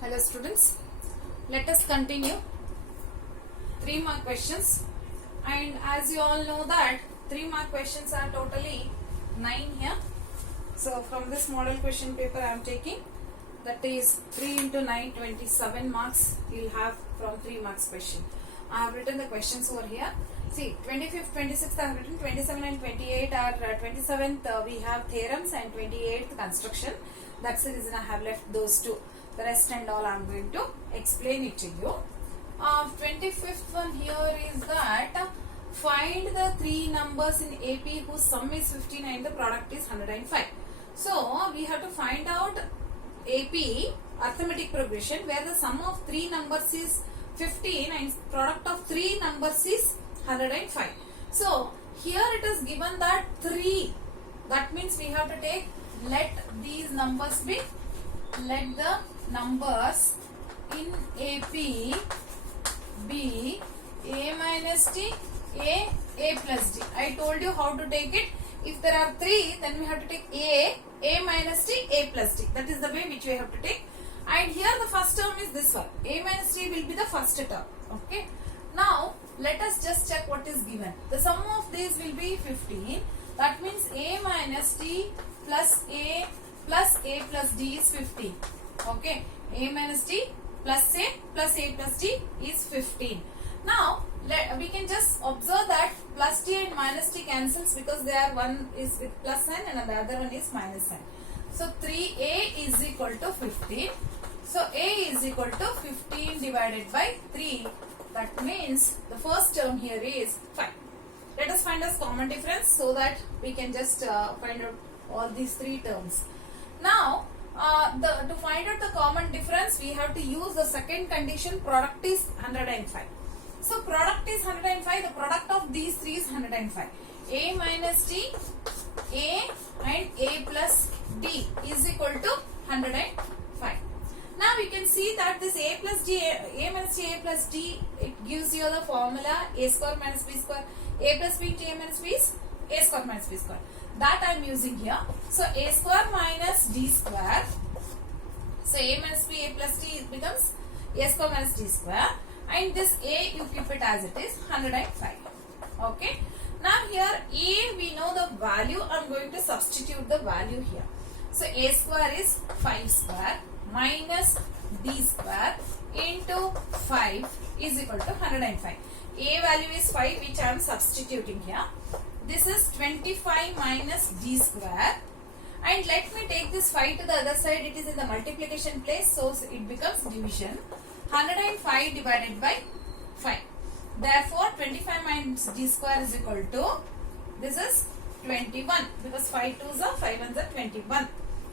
Hello students, let us continue 3 mark questions, and as you all know that 3 mark questions are totally 9 here. So from this model question paper I am taking, that is 3 into 9, 27 marks you will have from 3 marks question. I have written the questions over here. See, 25th, 26th I have written, 27 and 28 are 27th we have theorems and 28th construction. That's the reason I have left those two. The rest and all I am going to explain it to you. 25th one here is that find the 3 numbers in AP whose sum is 15 and the product is 105. So we have to find out AP arithmetic progression where the sum of 3 numbers is 15 and product of 3 numbers is 105. So here it is given that 3. That means we have to take, let these numbers be, let the numbers in AP be A minus T, A plus D. I told you how to take it. If there are 3, then we have to take A minus T, A plus D. That is the way which we have to take. And here the first term is this one. A minus T will be the first term. Okay. Now, let us just check what is given. The sum of these will be 15. That means A minus T plus A plus D is 15. Okay. A minus T plus A plus D is 15. Now, we can just observe that plus T and minus T cancels because they are, one is with plus sign and the other one is minus sign. So, 3A is equal to 15. So, A is equal to 15 divided by 3. That means the first term here is 5. Let us find as common difference so that we can just find out all these 3 terms. Now, to find out the common difference, we have to use the second condition, product is 105. So, product is 105, the product of these 3 is 105. A minus T, A and A plus D is equal to 105. Now, we can see that this A plus D, A minus T, A plus D, it gives you the formula A square minus B square. A plus B into A minus B is A square minus B square. That I am using here. So, A square minus D square. So, A minus B, A plus D becomes A square minus D square. And this A you keep it as it is 105. Okay. Now, here A we know the value. I am going to substitute the value here. So, A square is 5 square minus D square into 5 is equal to 105. A value is 5 which I am substituting here. This is 25 minus D square, and let me take this 5 to the other side. It is in the multiplication place, so it becomes division. 105 divided by 5. Therefore, 25 minus D square is equal to, this is 21 because 5 2s are 5 1s are 21.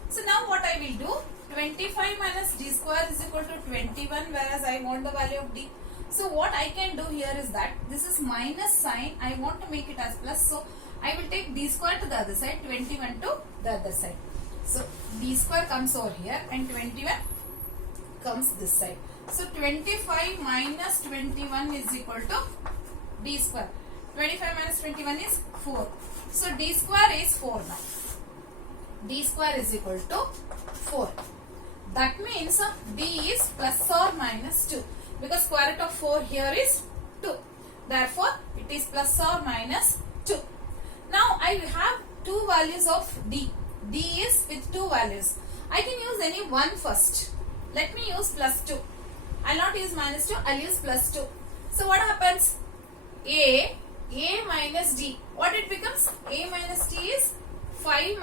So now what I will do, 25 minus D square is equal to 21, whereas I want the value of D. So what I can do here is that this is minus sign. I want to make it as plus. So I will take D square to the other side, 21 to the other side. So D square comes over here and 21 comes this side. So 25 minus 21 is equal to D square. 25 minus 21 is 4. So D square is 4 now. D square is equal to 4. That means D is plus or minus 2. Because square root of 4 here is 2. Therefore, it is plus or minus 2. Now, I have 2 values of D. D is with 2 values. I can use any one first. Let me use plus 2. I will not use minus 2. I will use plus 2. So, what happens? A minus D. What it becomes? A minus T is 5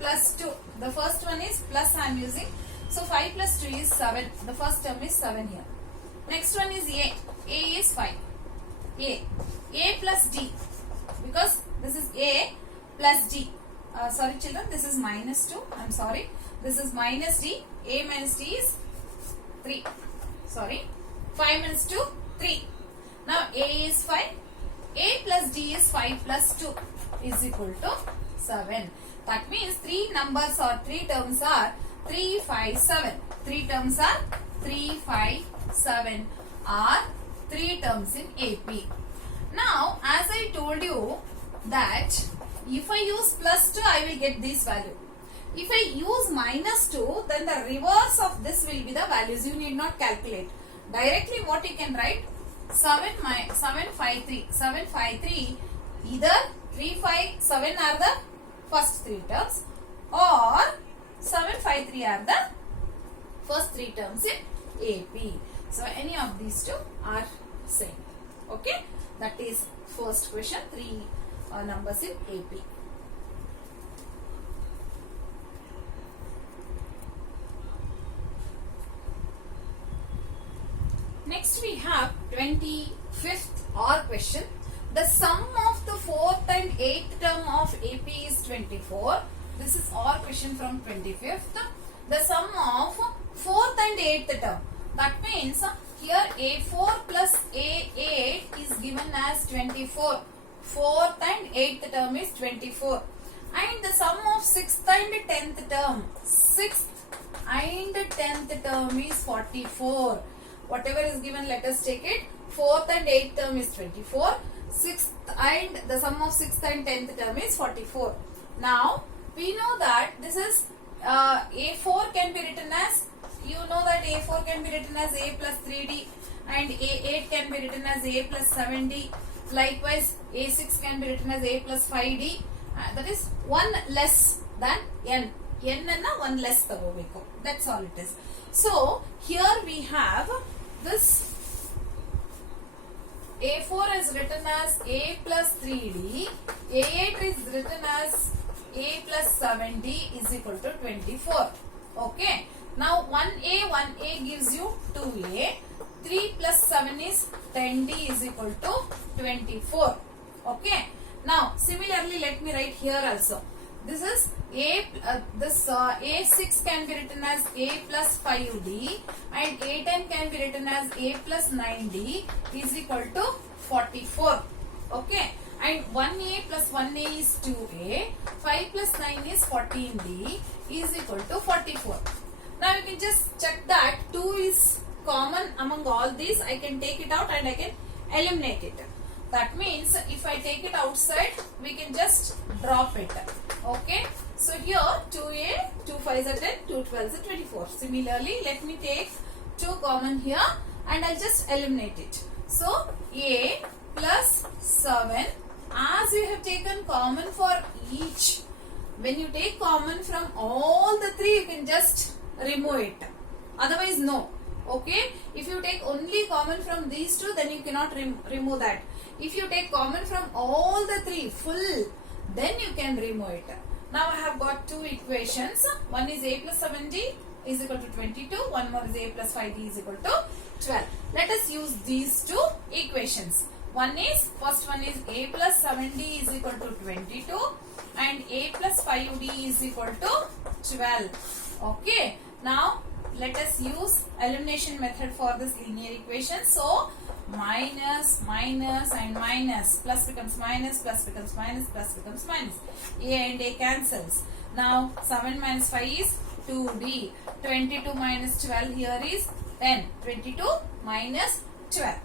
plus 2. The first one is plus I am using. So, 5 plus 2 is 7. The first term is 7 here. Next one is A. A is 5. A plus D. Because this is A plus D. Sorry children, this is minus 2. I am sorry. This is minus D. A minus D is 3. Sorry. 5 minus 2, 3. Now A is 5. A plus D is 5 plus 2 is equal to 7. That means 3 numbers or 3 terms are 3, 5, 7. 3 terms are 3, 5, 7 are 3 terms in AP. Now, as I told you that if I use plus 2, I will get this value. If I use minus 2, then the reverse of this will be the values. You need not calculate. Directly what you can write, 753. Either 3, 5, 7 are the first 3 terms, or 753 are the first 3 terms in AP. So any of these two are same. Okay, that is first question, 3 numbers in AP. Next we have 25th OR question. The sum of the 4th and 8th term of AP is 24. This is OR question from 25th. The sum of 4th and 8th term. That means here A4 plus A8 is given as 24. 4th and 8th term is 24. And the sum of 6th and 10th term. 6th and 10th term is 44. Whatever is given, let us take it. 4th and 8th term is 24. 6th and the sum of 6th and 10th term is 44. Now, we know that this is A4 can be written as, you know that A4 can be written as A plus 3D and A8 can be written as A plus 7D. Likewise, A6 can be written as A plus 5D. That is 1 less than N. N and 1 less tagobeko. That's all it is. So, here we have this A4 is written as A plus 3D, A8 is written as A plus 7D is equal to 24. Okay. Now 1A gives you 2A, 3 plus 7 is 10D is equal to 24. Okay. Now similarly let me write here also. This is A6 can be written as A plus 5D and A10 can be written as A plus 9D is equal to 44. Okay. And 1A plus 1A is 2A. 5 plus 9 is 14D is equal to 44. Now you can just check that 2 is common among all these. I can take it out and I can eliminate it. That means if I take it outside, we can just drop it. Okay. So here 2A, 2 5s are 10, 2 12s are 24. Similarly, let me take 2 common here and I'll just eliminate it. So A plus 7, as you have taken common for each, when you take common from all the 3, you can just remove it. Otherwise, no. Okay. If you take only common from these 2, then you cannot remove that. If you take common from all the 3 full, then you can remove it. Now I have got 2 equations. One is A plus 7D is equal to 22. One more is A plus 5D is equal to 12. Let us use these 2 equations. First one is A plus 7D is equal to 22 and A plus 5D is equal to 12. Okay. Now let us use elimination method for this linear equation. So minus, minus and minus. Plus becomes minus, plus becomes minus, plus becomes minus. A and A cancels. Now 7 minus 5 is 2D. 22 minus 12 here is 10. 22 minus 12.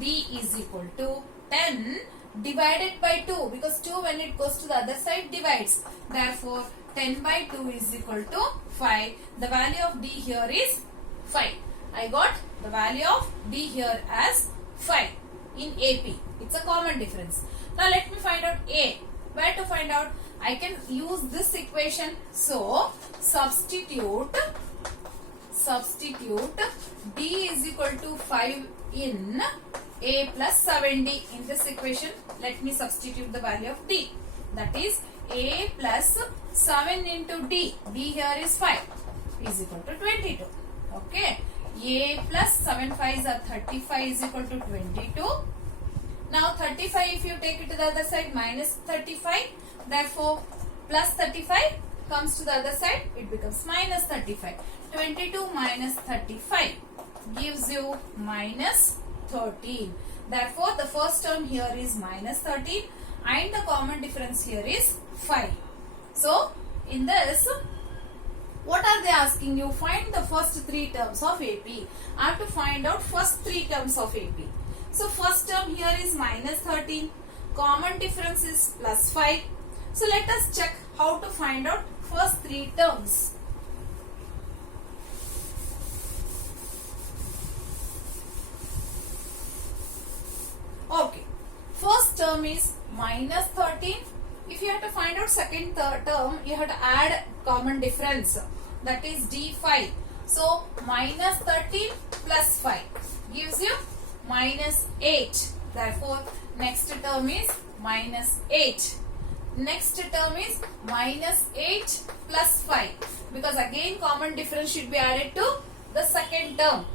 D is equal to 10 divided by 2, because 2 when it goes to the other side divides. Therefore 10 by 2 is equal to 5. The value of D here is 5. I got the value of D here as 5 in AP. It's a common difference. Now let me find out A. Where to find out? I can use this equation. So substitute D is equal to 5 in A plus 7D. In this equation, let me substitute the value of D. That is A plus 7 into D. D here is 5 is equal to 22. Okay. A plus 7 5s are 35 is equal to 22. Now 35, if you take it to the other side, minus 35. Therefore, plus 35 comes to the other side, it becomes minus 35. 22 minus 35 gives you minus 13. Therefore, the first term here is minus 13 and the common difference here is 5. So, in this, what are they asking you? Find the first 3 terms of AP. I have to find out first 3 terms of AP. So, first term here is minus 13. Common difference is plus 5. So, let us check how to find out first three terms. Okay, first term is minus 13. If you have to find out second term, you have to add common difference, that is d5. So minus 13 plus 5 gives you minus 8. Therefore next term is minus 8. Next term is minus 8 plus 5, because again common difference should be added to the second term.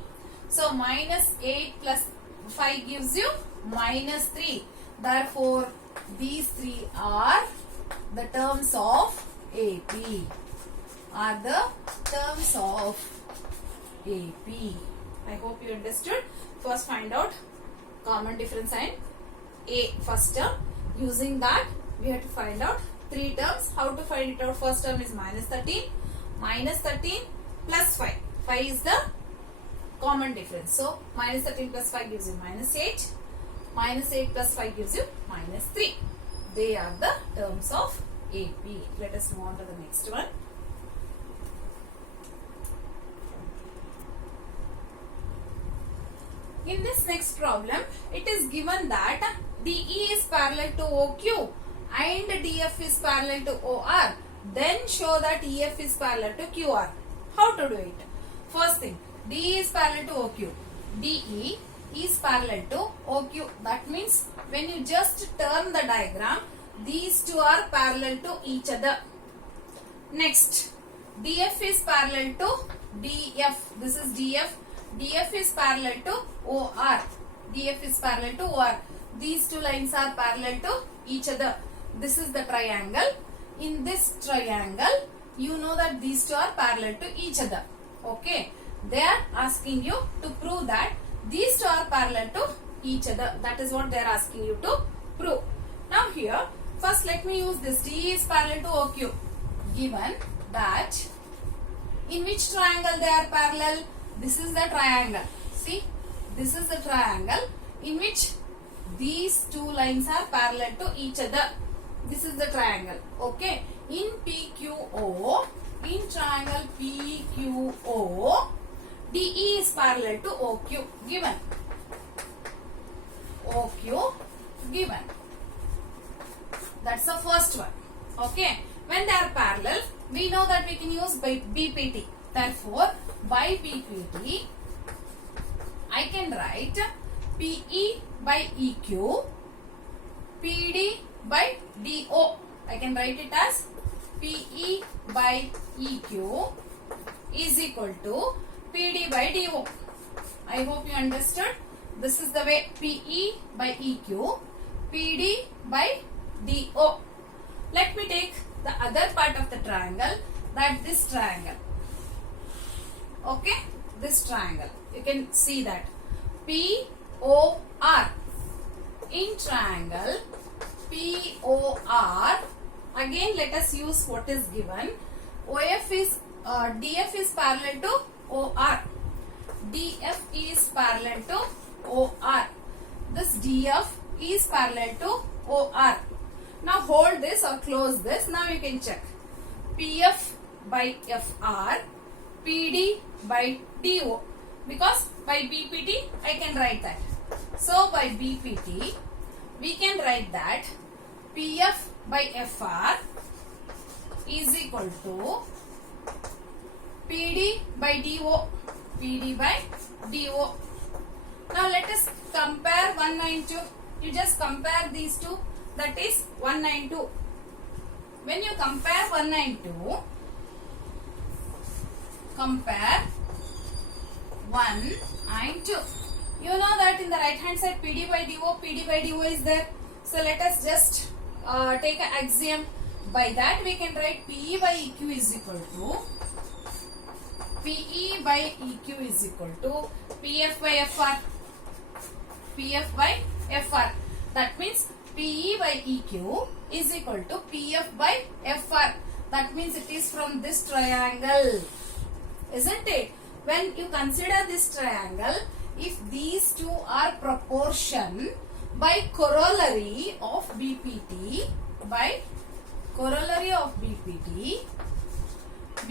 So minus 8 plus 5 gives you minus 3. Therefore these three are the terms of AP. Are the terms of AP. I hope you understood. First find out common difference and A first term. Using that we have to find out three terms. How to find it out? First term is minus 13. Minus 13 plus 5. 5 is the common difference. So minus 13 plus 5 gives you minus 8. Minus 8 plus 5 gives you minus 3. They are the terms of AP. Let us move on to the next one. In this next problem, it is given that DE is parallel to OQ and DF is parallel to OR. Then show that EF is parallel to QR. How to do it? First thing, DE is parallel to OQ. DE is parallel to OQ. That means when you just turn the diagram, these two are parallel to each other. Next, DF is parallel to DF. This is DF. DF is parallel to OR. DF is parallel to OR. These two lines are parallel to each other. This is the triangle. In this triangle, you know that these two are parallel to each other. Okay. They are asking you to prove that these two are parallel to each other. That is what they are asking you to prove. Now here, first let me use this. DE is parallel to OQ. Given that in which triangle they are parallel? This is the triangle. See, this is the triangle in which these two lines are parallel to each other. This is the triangle. Okay. In PQO, in triangle PQO, DE is parallel to OQ. Given. OQ given. That's the first one. Okay. When they are parallel, we know that we can use by BPT. Therefore, by BPT, I can write PE by EQ, PD by DO. I can write it as PE by EQ is equal to PD by DO. I hope you understood. This is the way PE by EQ, PD by DO. Let me take the other part of the triangle, that this triangle. Okay, this triangle. You can see that POR. In triangle POR, again let us use what is given. OF is DF is parallel to OR. DF is parallel to OR. This DF is parallel to OR. Now hold this or close this. Now you can check. PF by FR, PD by DO. Because by BPT I can write that. So by BPT we can write that PF by FR is equal to PD by DO. PD by DO. Now let us compare 192. You just compare these two. That is 192. When you compare 192, compare 1 and 2. You know that in the right hand side PD by DO is there. So let us just take an axiom. By that we can write PE by EQ is equal to PE by EQ is equal to PF by FR. PF by FR. That means PE by EQ is equal to PF by FR. That means it is from this triangle. Isn't it? When you consider this triangle, if these two are proportion, by corollary of BPT,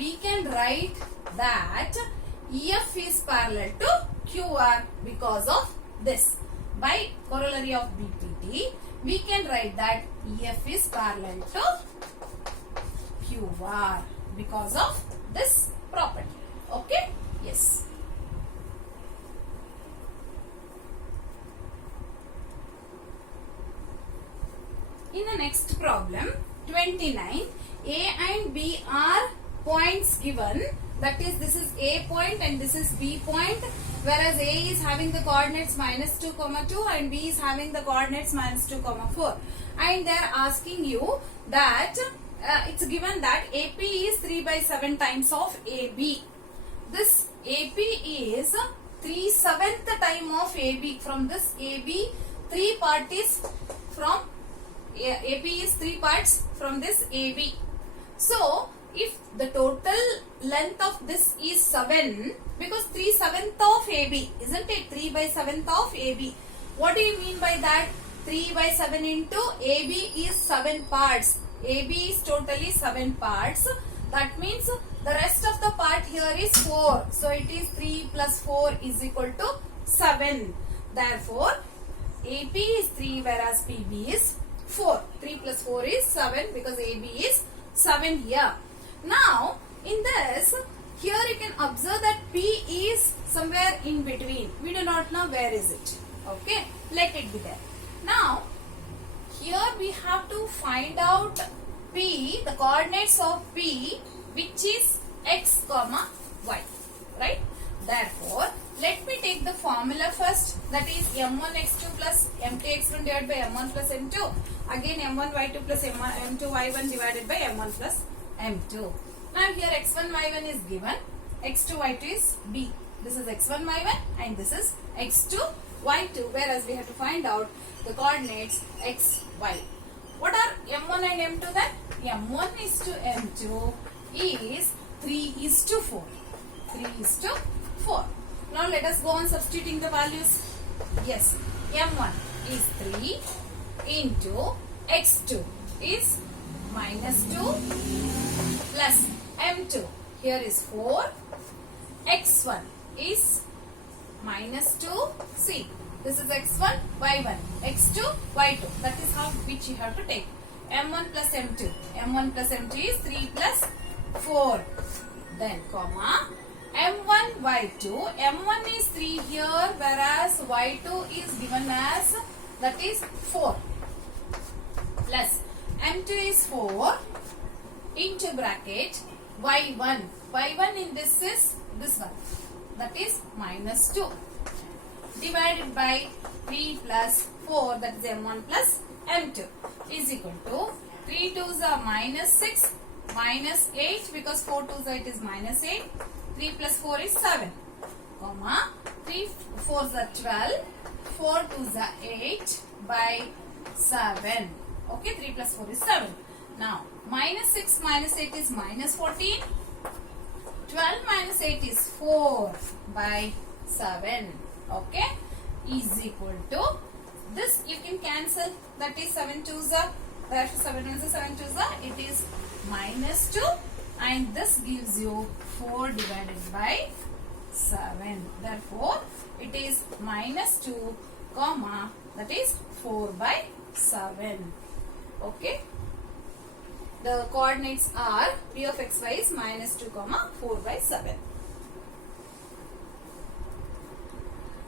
we can write that EF is parallel to QR because of this. By corollary of BPT, we can write that EF is parallel to QR because of this property. Okay? Yes. In the next problem, 29, A and B are points given. That is, this is A point and this is B point. Whereas A is having the coordinates -2, 2 and B is having the coordinates -2, 4. And they are asking you that it's given that AP is 3/7 times of AB. This AP is 3/7 time of AB. From this AB, 3 parts from AP is 3 parts from this AB. So, if the total length of this is 7, because 3/7 of AB, isn't it? 3/7 of AB. What do you mean by that? 3/7 into AB is 7 parts. AB is totally 7 parts. That means the rest of the part here is 4. So, it is 3 plus 4 is equal to 7. Therefore, AP is 3 whereas PB is 4. 3 plus 4 is 7 because AB is 7 here. Now, in this, here you can observe that P is somewhere in between. We do not know where is it. Okay, let it be there. Now, here we have to find out P, the coordinates of P, which is x comma y, right? Therefore, let me take the formula first. That is m1 x2 plus m2 x1 divided by m1 plus m2. Again m1 y2 plus m2 y1 divided by m1 plus m2. Now here x1 y1 is given. x2 y2 is b. This is x1 y1 and this is x2 y2. Whereas we have to find out the coordinates x, y. What are m1 and m2 then? m1 is to m2 is 3 is to 4. 3 is to 4. Now let us go on substituting the values. Yes, m1 is 3 into x2 is -2 plus m2. Here is 4. x1 is -2. See, this is x1, y1, x2, y2. That is how which you have to take. m1 plus m2. m1 plus m2 is 3 plus 4. Then comma m1 y2. m1 is 3 here whereas y2 is given as, that is 4, plus m2 is 4 into bracket y1. y1 in this is this one, that is -2, divided by 3 plus 4, that is m1 plus m2, is equal to 3 2s are -6, -8 because 4 2s are, it is -8. 3 plus 4 is 7, comma 3 4s are 12, 4 2s are 8 by 7. Okay, 3 plus 4 is 7. Now, -6 -8 is -14. 12 minus 8 is 4 by 7. Okay, is equal to this. You can cancel. That is 7 2s are. Therefore, 7 1s are 7 2s are. It is -2, and this gives you 4 divided by 7. Therefore, it is -2, comma, that is 4 by 7. Okay. The coordinates are P of xy is -2, comma 4 by 7.